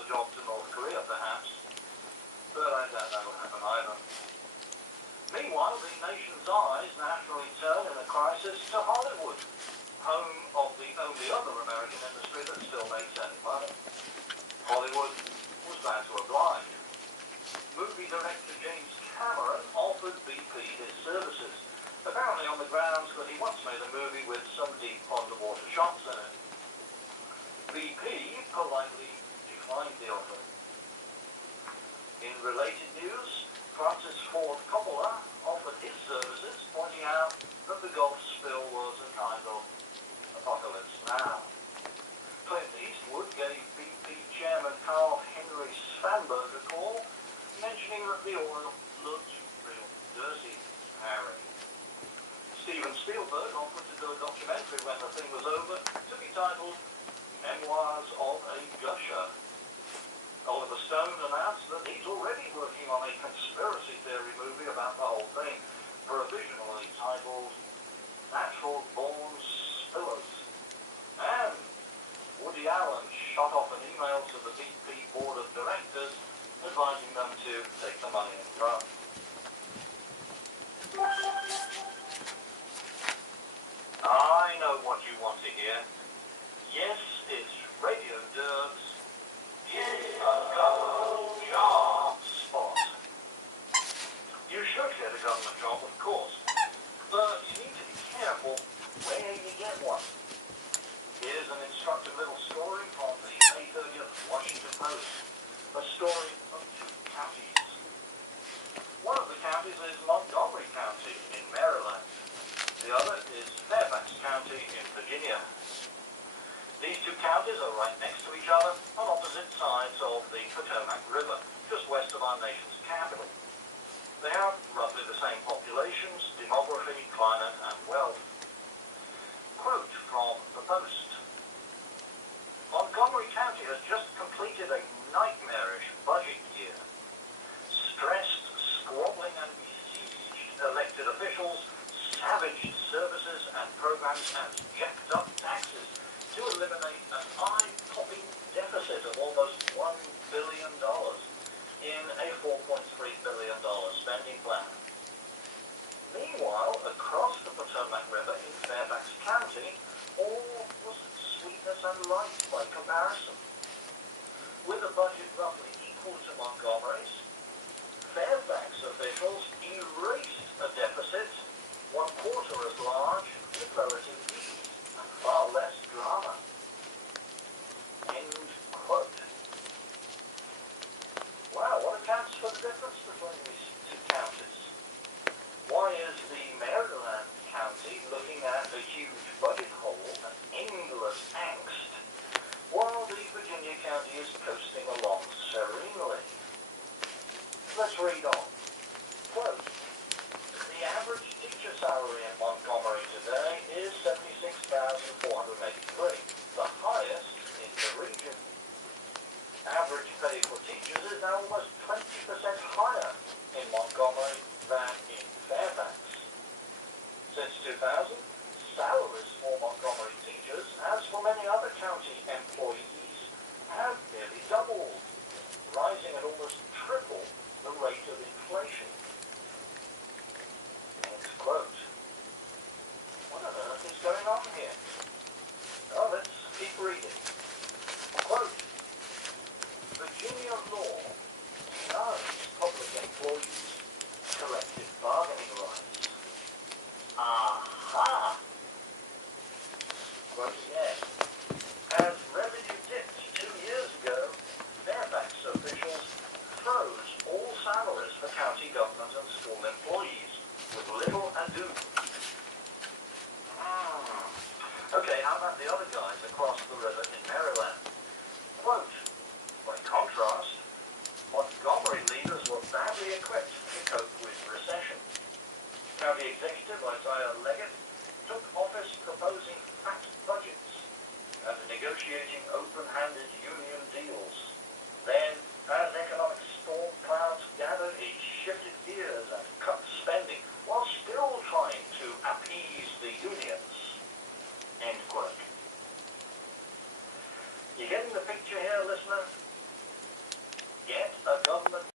the job to North Korea, perhaps. But I doubt that'll happen either. Meanwhile, the nation's eyes naturally turn in a crisis to Hollywood, home of the only other American industry that still makes any money. Hollywood was bound to oblige. Movie director James Cameron offered BP his services, apparently on the grounds that he once made a movie with some deep underwater shots in it. BP politely declined the offer. In related news, Francis Ford Coppola offered his services, pointing out that the Gulf spill was a kind of apocalypse now. Clint Eastwood gave BP chairman Carl Henry Svanberg a call, mentioning that the oil looked real dirty, Harry. Steven Spielberg offered to do a documentary when the thing was over, to be titled Memoirs of a Gusher. Oliver Stone announced that he's already working on a conspiracy theory movie about the whole thing, provisionally titled Natural Born Spillers. And Woody Allen shot off an email to the BP board of directors advising them to take the money and run. I know what you want to hear. Yes, it's Radio Dirt's Get a Government Job Spot. You should get a government job, of course, but you need to be careful where you get one. Here's an instructive little story from the May 30th Washington Post, a story of two counties. One of the counties is Montgomery County in Maryland. The other is Fairfax County in Virginia. These two counties are right next to each other on opposite sides of the Potomac River, just west of our nation's capital. They have roughly the same populations, demography, climate, and wealth. Quote from the Post. Montgomery County has just completed a nightmarish budget year. Stressed, squabbling, and besieged elected officials savaged services and programs and jacked up taxes to eliminate an eye-popping deficit of almost $1 billion in a $4.3 billion spending plan. Meanwhile, across the Potomac River in Fairfax County, all was sweetness and light by comparison. With a budget roughly equal to Montgomery's, Fairfax officials erased a deficit 1/4 as large with relative ease and far less drama. End quote. Wow, what accounts for the difference between these two counties? Why is the Maryland county looking at a huge budget hole and endless angst, while the Virginia county is coasting along serenely? Let's read on. Quote, the average teacher salary in Montgomery today is $76,483, the highest in the region. Average pay for teachers is now almost 20% higher in Montgomery than in Fairfax. Since 2000, salaries for Montgomery teachers, as for many other county employees,